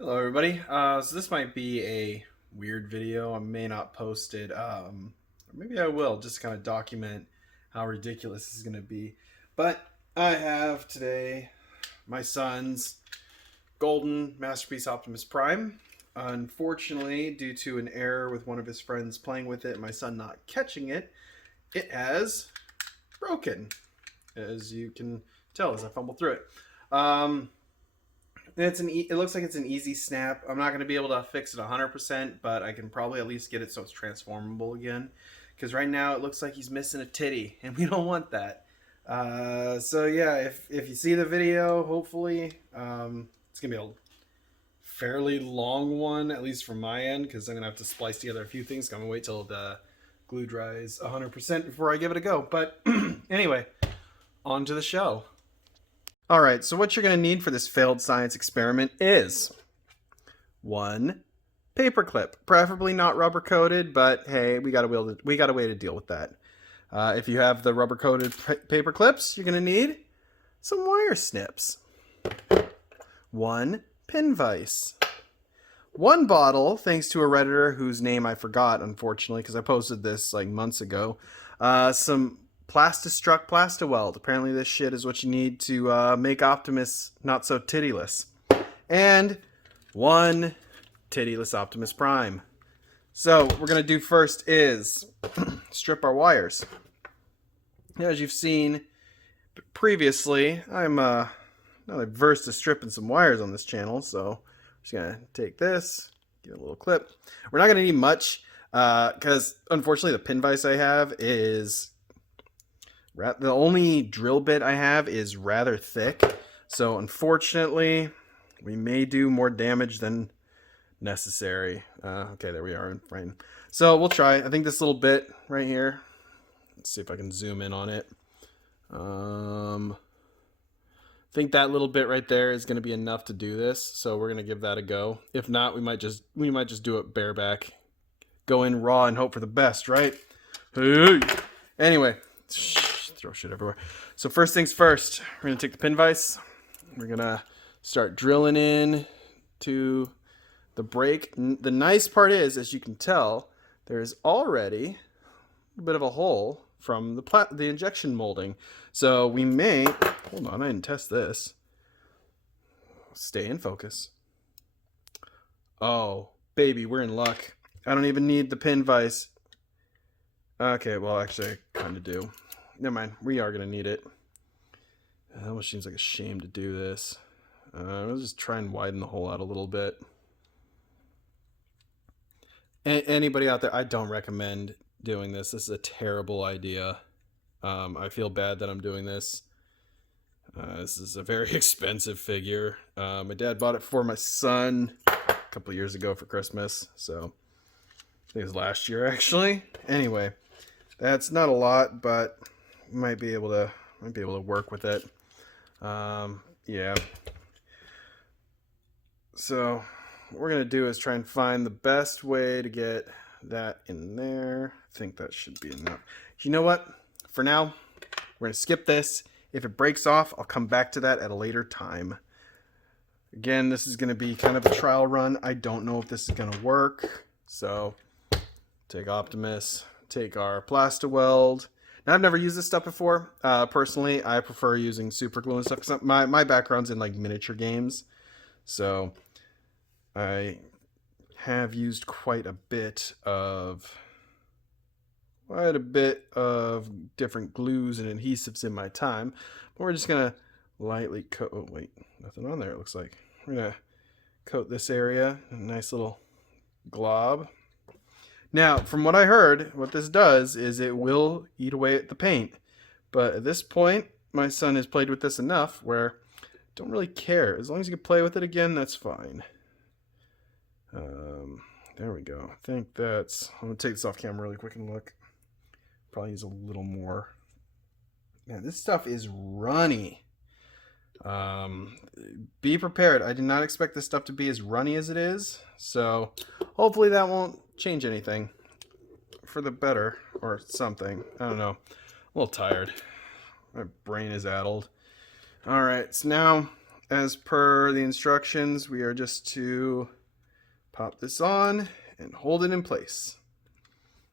Hello, everybody. So this might be a weird video. I may not post it, or maybe I will, just kind of document how ridiculous this is going to be. But I have today my son's golden masterpiece Optimus Prime. Unfortunately, due to an error with one of his friends playing with it, my son not catching it, it has broken, as you can tell as I fumble through it. It looks like it's an easy snap. I'm not going to be able to fix it 100%, but I can probably at least get it so it's transformable again. Because right now it looks like he's missing a titty, and we don't want that. So yeah, if you see the video, hopefully it's going to be a fairly long one, at least from my end, because I'm going to have to splice together a few things. I'm going to wait till the glue dries 100% before I give it a go. But anyway, on to the show. All right, so what you're going to need for this failed science experiment is one paperclip, preferably not rubber coated, but hey, we got a way to deal with that. If you have the rubber coated paper clips, you're going to need some wire snips, one pin vise, one bottle, thanks to a Redditor whose name I forgot, unfortunately, because I posted this like months ago, some Plastistruck Plastaweld. Apparently this shit is what you need to make Optimus not so tittyless. And one tittyless Optimus Prime. So what we're going to do first is strip our wires. Now, as you've seen previously, I'm not averse to stripping some wires on this channel, so I'm just going to take this, give it a little clip. We're not going to need much because unfortunately the pin vise I have is... The only drill bit I have is rather thick, so unfortunately, we may do more damage than necessary. Okay, there we are in frame. So we'll try. I think this little bit right here, let's see if I can zoom in on it. I think that little bit right there is going to be enough to do this, so we're going to give that a go. If not, we might just do it bareback. Go in raw and hope for the best, right? Hey. Anyway, throw shit everywhere. So first things first, we're going to take the pin vise. We're going to start drilling in to the break. The nice part is, as you can tell, there's already a bit of a hole from the injection molding. So we may... Hold on, I didn't test this. Stay in focus. Oh, baby, we're in luck. I don't even need the pin vise. Okay, well, actually, I kind of do. Never mind, we are going to need it. It almost seems like a shame to do this. I'll just try and widen the hole out a little bit. Anybody out there, I don't recommend doing this. This is a terrible idea. I feel bad that I'm doing this. This is a very expensive figure. My dad bought it for my son a couple years ago for Christmas. So I think it was last year, actually. Anyway, that's not a lot, but might be able to work with it. Yeah. So what we're gonna do is try and find the best way to get that in there. I think that should be enough. You know what? For now, we're gonna skip this. If it breaks off, I'll come back to that at a later time. Again, this is gonna be kind of a trial run. I don't know if this is gonna work. So take Optimus, take our Plastaweld. Now, I've never used this stuff before. Personally, I prefer using super glue and stuff because my background's in like miniature games. So I have used quite a bit of different glues and adhesives in my time. But we're just gonna lightly coat. Oh wait, nothing on there. It looks like we're gonna coat this area. A nice little glob. Now, from what I heard, what this does is it will eat away at the paint. But at this point, my son has played with this enough where I don't really care. As long as you can play with it again, that's fine. There we go. I think that's... I'm going to take this off camera really quick and look. Probably use a little more. Man, this stuff is runny. Be prepared. I did not expect this stuff to be as runny as it is. So hopefully that won't change anything for the better or something. I don't know. A little tired. My brain is addled. All right, so now as per the instructions, we are just to pop this on and hold it in place.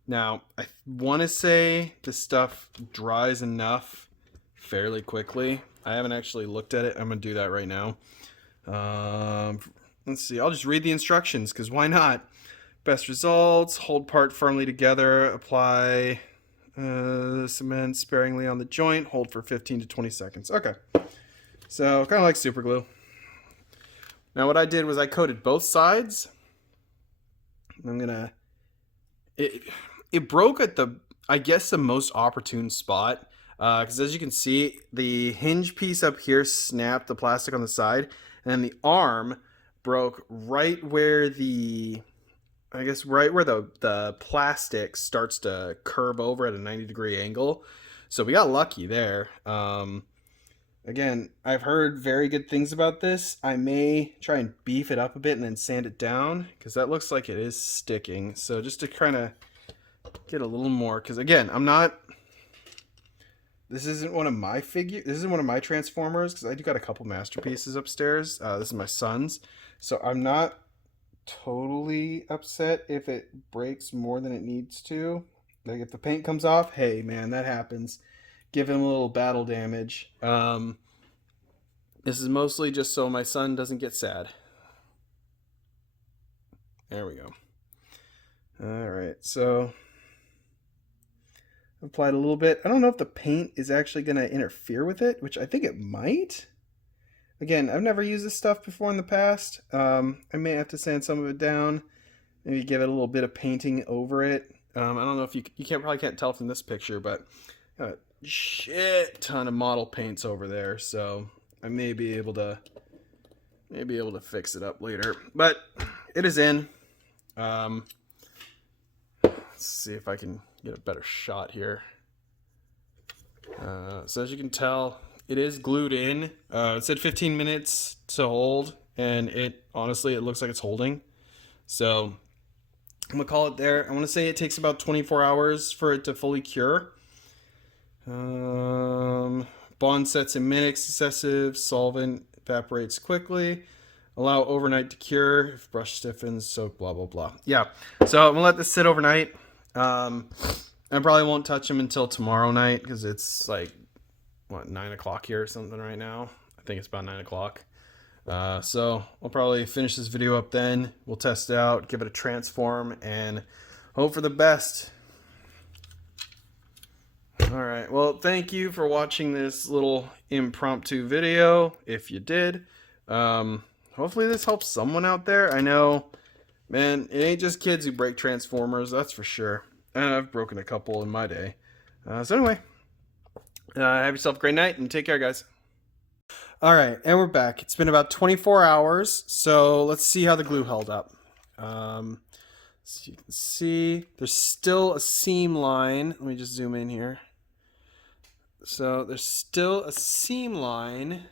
Now, I want to say this stuff dries enough fairly quickly. I haven't actually looked at it. I'm going to do that right now. Let's see. I'll just read the instructions because why not? Best results. Hold part firmly together. Apply cement sparingly on the joint. Hold for 15 to 20 seconds. Okay. So kind of like super glue. Now what I did was I coated both sides. I'm going to... It broke at the, I guess, the most opportune spot. Because as you can see, the hinge piece up here snapped the plastic on the side. And then the arm broke right where the, I guess, right where the plastic starts to curve over at a 90-degree angle. So we got lucky there. Again, I've heard very good things about this. I may try and beef it up a bit and then sand it down. Because that looks like it is sticking. So just to kind of get a little more, because again, this isn't one of my Transformers, because I do got a couple masterpieces upstairs. This is my son's, so I'm not totally upset if it breaks more than it needs to. Like if the paint comes off, hey man, that happens. Give him a little battle damage. This is mostly just so my son doesn't get sad. There we go. All right, so applied a little bit. I don't know if the paint is actually going to interfere with it, which I think it might. Again, I've never used this stuff before in the past. I may have to sand some of it down, maybe give it a little bit of painting over it. I don't know if you probably can't tell from this picture, but a shit ton of model paints over there, so I may be able to fix it up later. But it is in. Let's see if I can get a better shot here. So as you can tell, it is glued in. It said 15 minutes to hold, and it looks like it's holding. So I'm gonna call it there. I want to say it takes about 24 hours for it to fully cure. Bond sets in minutes. Excessive solvent evaporates quickly. Allow overnight to cure. If brush stiffens, soak, blah blah blah. Yeah. So I'm gonna let this sit overnight. I probably won't touch them until tomorrow night because it's like, what, 9 o'clock here or something right now. I think it's about 9 o'clock. So I'll probably finish this video up then. We'll test it out, give it a transform, and hope for the best. Alright, well, thank you for watching this little impromptu video, if you did. Hopefully this helps someone out there. I know, man, it ain't just kids who break Transformers, that's for sure. And I've broken a couple in my day. So anyway, have yourself a great night and take care, guys. Alright, and we're back. It's been about 24 hours, so let's see how the glue held up. So you can see there's still a seam line. Let me just zoom in here. So there's still a seam line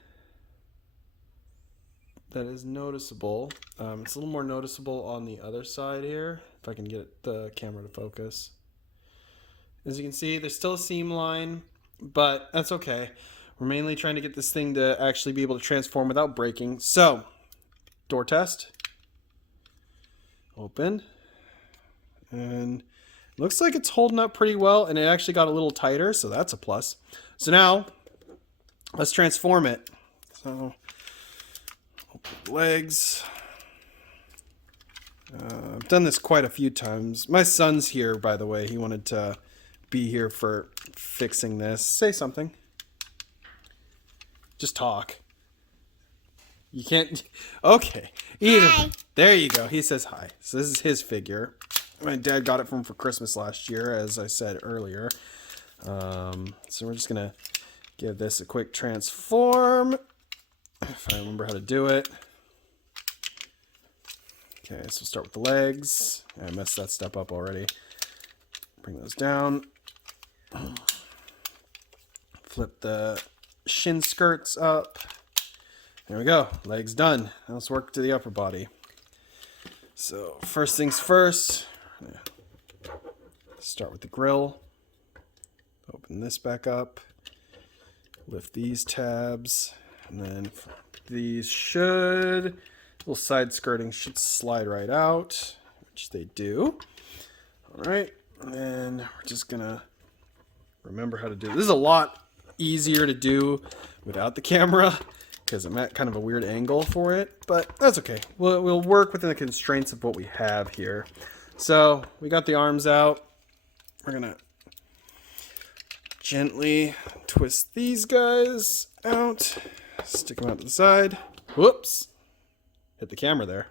that is noticeable. It's a little more noticeable on the other side here, if I can get the camera to focus. As you can see, there's still a seam line, but that's okay. We're mainly trying to get this thing to actually be able to transform without breaking. So, door test. Open. And looks like it's holding up pretty well, and it actually got a little tighter, so that's a plus. So now, let's transform it. So, open the legs. I've done this quite a few times. My son's here, by the way. He wanted to be here for fixing this. Say something. Just talk. You can't... Okay. Hi. There you go. He says hi. So this is his figure. My dad got it from him for Christmas last year, as I said earlier. So we're just going to give this a quick transform. If I remember how to do it. Okay, so we'll start with the legs. I messed that step up already. Bring those down. Flip the shin skirts up. There we go. Legs done. Now let's work to the upper body. So first things first. Start with the grill. Open this back up. Lift these tabs. And then these should, little side skirting should slide right out, which they do. All right, and then we're just gonna remember how to do it. This is a lot easier to do without the camera because I'm at kind of a weird angle for it, but that's okay. We'll work within the constraints of what we have here. So we got the arms out. We're gonna gently twist these guys out, stick them out to the side. Whoops, hit the camera there.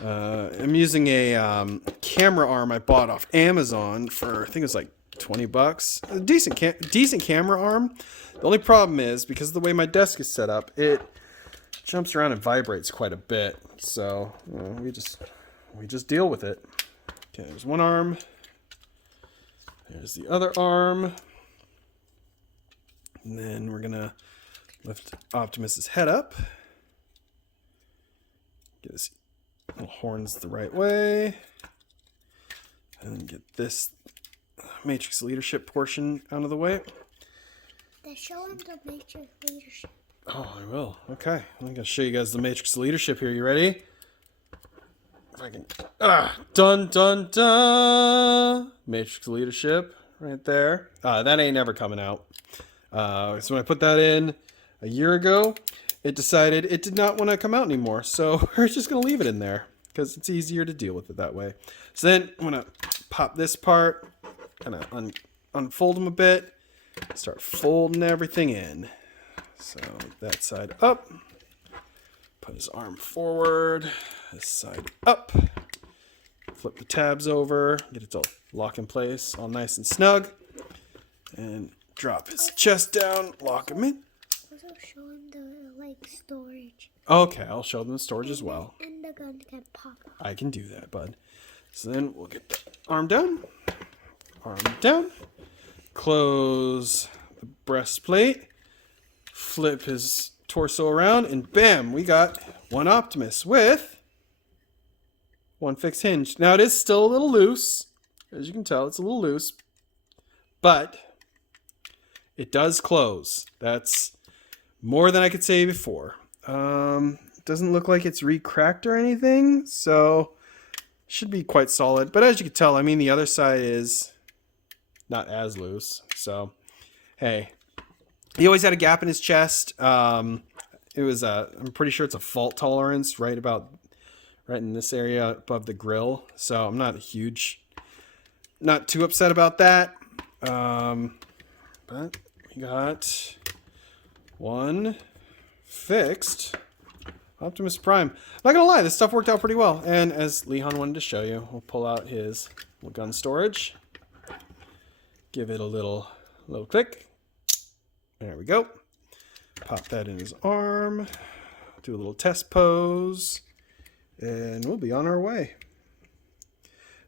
I'm using a camera arm I bought off Amazon for, I think it was like $20. A decent camera arm. The only problem is, because of the way my desk is set up, it jumps around and vibrates quite a bit. So we just deal with it. Okay, there's one arm. There's the other arm. And then we're gonna lift Optimus's head up. Get his little horns the right way. And then get this Matrix leadership portion out of the way. They're showing the Matrix leadership. Oh, I will. Okay. I'm going to show you guys the Matrix leadership here. You ready? If I can. Dun, dun, dun. Matrix leadership right there. That ain't never coming out. So when I put that in a year ago, it decided it did not want to come out anymore. So we're just going to leave it in there because it's easier to deal with it that way. So then I'm going to pop this part, kind of unfold them a bit, start folding everything in. So that side up, put his arm forward, this side up, flip the tabs over, get it to lock in place, all nice and snug, and drop his chest down, lock him in. Also showing the storage. Okay, I'll show them the storage as well. And the gun can pop out. I can do that, bud. So then we'll get the arm down, close the breastplate, flip his torso around, and bam, we got one Optimus with one fixed hinge. Now it is still a little loose. As you can tell, it's a little loose, but it does close. That's more than I could say before. Doesn't look like it's re-cracked or anything, so should be quite solid. But as you can tell, I mean, the other side is not as loose. So, hey, he always had a gap in his chest. It was I'm pretty sure it's a fault tolerance right in this area above the grill. So I'm not too upset about that. But we got one fixed Optimus Prime. I'm not gonna lie, this stuff worked out pretty well. And as Lehan wanted to show you, we'll pull out his little gun storage. Give it a little click. There we go. Pop that in his arm. Do a little test pose. And we'll be on our way.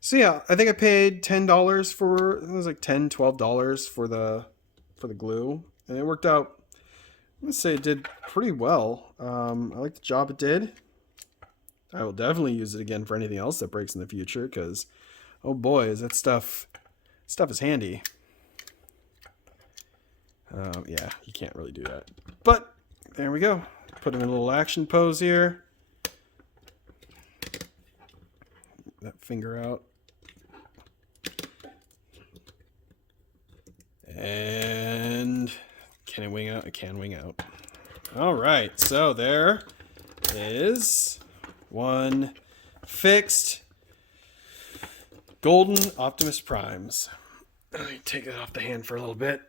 So yeah, I think I paid $10 for, it was like $10, $12 for the glue. And it worked out, I'm going to say it did pretty well. I like the job it did. I will definitely use it again for anything else that breaks in the future because, oh boy, is that stuff is handy. Yeah, you can't really do that. But there we go. Put him in a little action pose here. That finger out. And can it wing out? It can wing out. All right, so there is one fixed golden Optimus Primes. Let me take it off the hand for a little bit.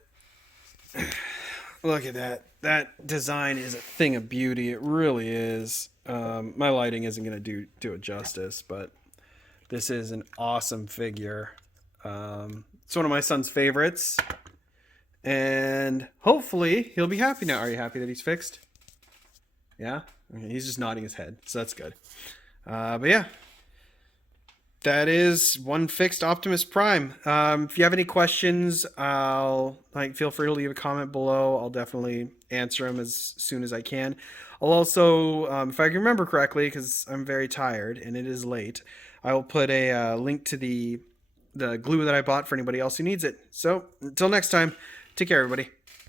Look at that. That design is a thing of beauty. It really is. My lighting isn't going to do it justice, but this is an awesome figure. It's one of my son's favorites. And hopefully he'll be happy now. Are you happy that he's fixed? Yeah? Okay, he's just nodding his head, so that's good. But yeah. That is one fixed Optimus Prime. If you have any questions, feel free to leave a comment below. I'll definitely answer them as soon as I can. I'll also, if I can remember correctly, because I'm very tired and it is late, I will put a link to the glue that I bought for anybody else who needs it. So until next time, take care, everybody.